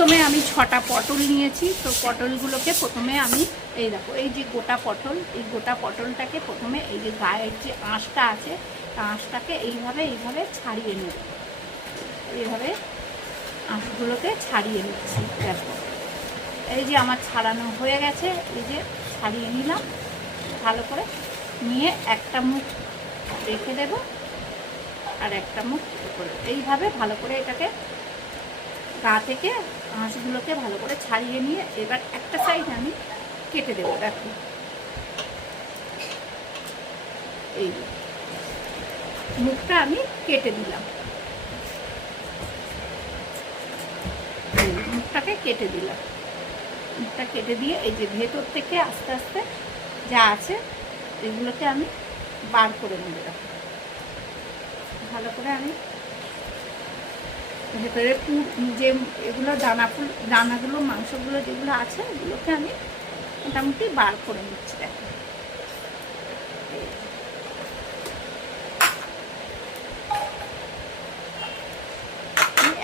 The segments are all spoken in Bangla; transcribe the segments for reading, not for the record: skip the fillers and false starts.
প্রথমে আমি 6টা পটল নিয়েছি। তো পটলগুলোকে প্রথমে আমি এই দেখো, এই যে গোটা পটল, এই গোটা পটলটাকে প্রথমে এই যে গায়ের যে আঁশটা আছে, আঁশটাকে এইভাবে ছাড়িয়ে নেব। এইভাবে আঁশগুলোকে ছাড়িয়ে নিচ্ছি। দেখো এই যে আমার ছাড়ানো হয়ে গেছে, এই যে ছাড়িয়ে নিলাম ভালো করে। নিয়ে একটা মুখ রেখে দেব আর একটা মুখ করে এইভাবে ভালো করে এটাকে গা থেকে আঁশগুলোকে ভালো করে ছাড়িয়ে নিয়ে এবার একটা সাইড আমি কেটে দেবো। দেখো এই মুখটা আমি কেটে দিলাম, মুখটাকে কেটে দিলাম। মুখটা কেটে দিয়ে এই যে ভেতর থেকে আস্তে আস্তে যা আছে এগুলোকে আমি বার করে নেব। ভালো করে আমি ভেতরে যে এগুলো দানাগুলো মাংসগুলো যেগুলো আছে এগুলোকে আমি মোটামুটি বার করে নিচ্ছি। দেখো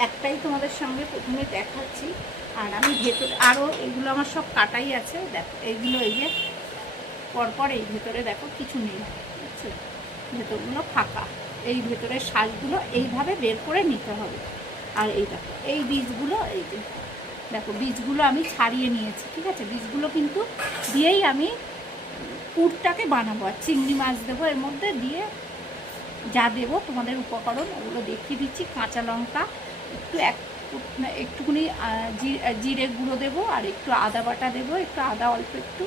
একটাই তোমাদের সঙ্গে প্রথমে দেখাচ্ছি, আর আমি ভেতরে আরও এগুলো আমার সব কাটাই আছে। দেখো এইগুলো এই যে পরপর এই ভেতরে দেখো কিছু নেই, বুঝছো, ভেতরগুলো ফাঁকা। এই ভেতরের শাঁসগুলো এইভাবে বের করে নিতে হবে। আর এই দেখো এই বীজগুলো, এই যে দেখো বীজগুলো আমি ছাড়িয়ে নিয়েছি, ঠিক আছে। বীজগুলো কিন্তু দিয়েই আমি পুরটাকে বানাবো। আর চিংড়ি মাছ দেবো এর মধ্যে, দিয়ে যা দেবো তোমাদের উপকরণ ওগুলো দেখিয়ে দিচ্ছি। কাঁচা লঙ্কা একটুখানি জিরে গুঁড়ো দেবো, আর একটু আদা বাটা দেবো, একটু আদা অল্প একটু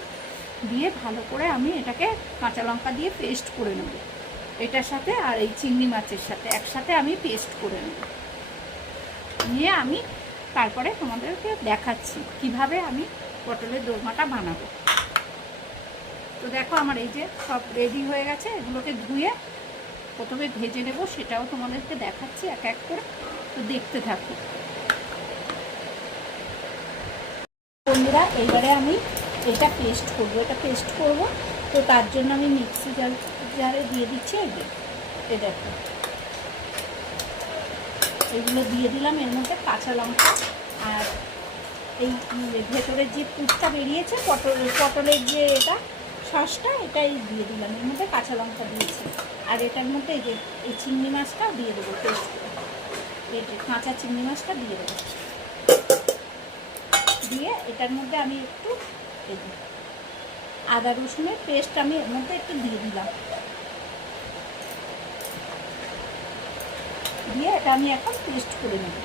দিয়ে ভালো করে আমি এটাকে কাঁচা লঙ্কা দিয়ে পেস্ট করে নেব এটার সাথে। আর এই চিংড়ি মাছের সাথে একসাথে আমি পেস্ট করে নেব। নিয়ে আমি তারপরে তোমাদেরকে দেখাচ্ছি কিভাবে আমি পটলের দোরমাটা বানাবো। তো দেখো আমার এই যে সব রেডি হয়ে গেছে। এগুলোকে ধুয়ে প্রথমে ভেজে নেব, সেটাও তোমাদেরকে দেখাচ্ছি এক এক করে। তো দেখতে থাকো বন্ধুরা। এইবারে আমি এটা পেস্ট করব, তো তার জন্য আমি মিক্সি জারে দিয়ে দিচ্ছি। এই দেখো এগুলো দিয়ে দিলাম। এর মধ্যে কাঁচা লঙ্কা আর এই ভেতরের যে পুরটা বেরিয়েছে পটলের যে এটা সসটা, এটাই দিয়ে দিলাম। এর মধ্যে কাঁচা লঙ্কা দিয়েছি। আর এটার মধ্যে এই যে এই চিংড়ি মাছটা দিয়ে দেবো, পেস্ট করে এই যে কাঁচা চিংড়ি মাছটা দিয়ে দেবো। দিয়ে এটার মধ্যে আমি একটু এই যে আদা রসুনের পেস্ট আমি এর মধ্যে একটু দিয়ে দিলাম। দিয়ে এটা আমি এখন পেস্ট করে নেব।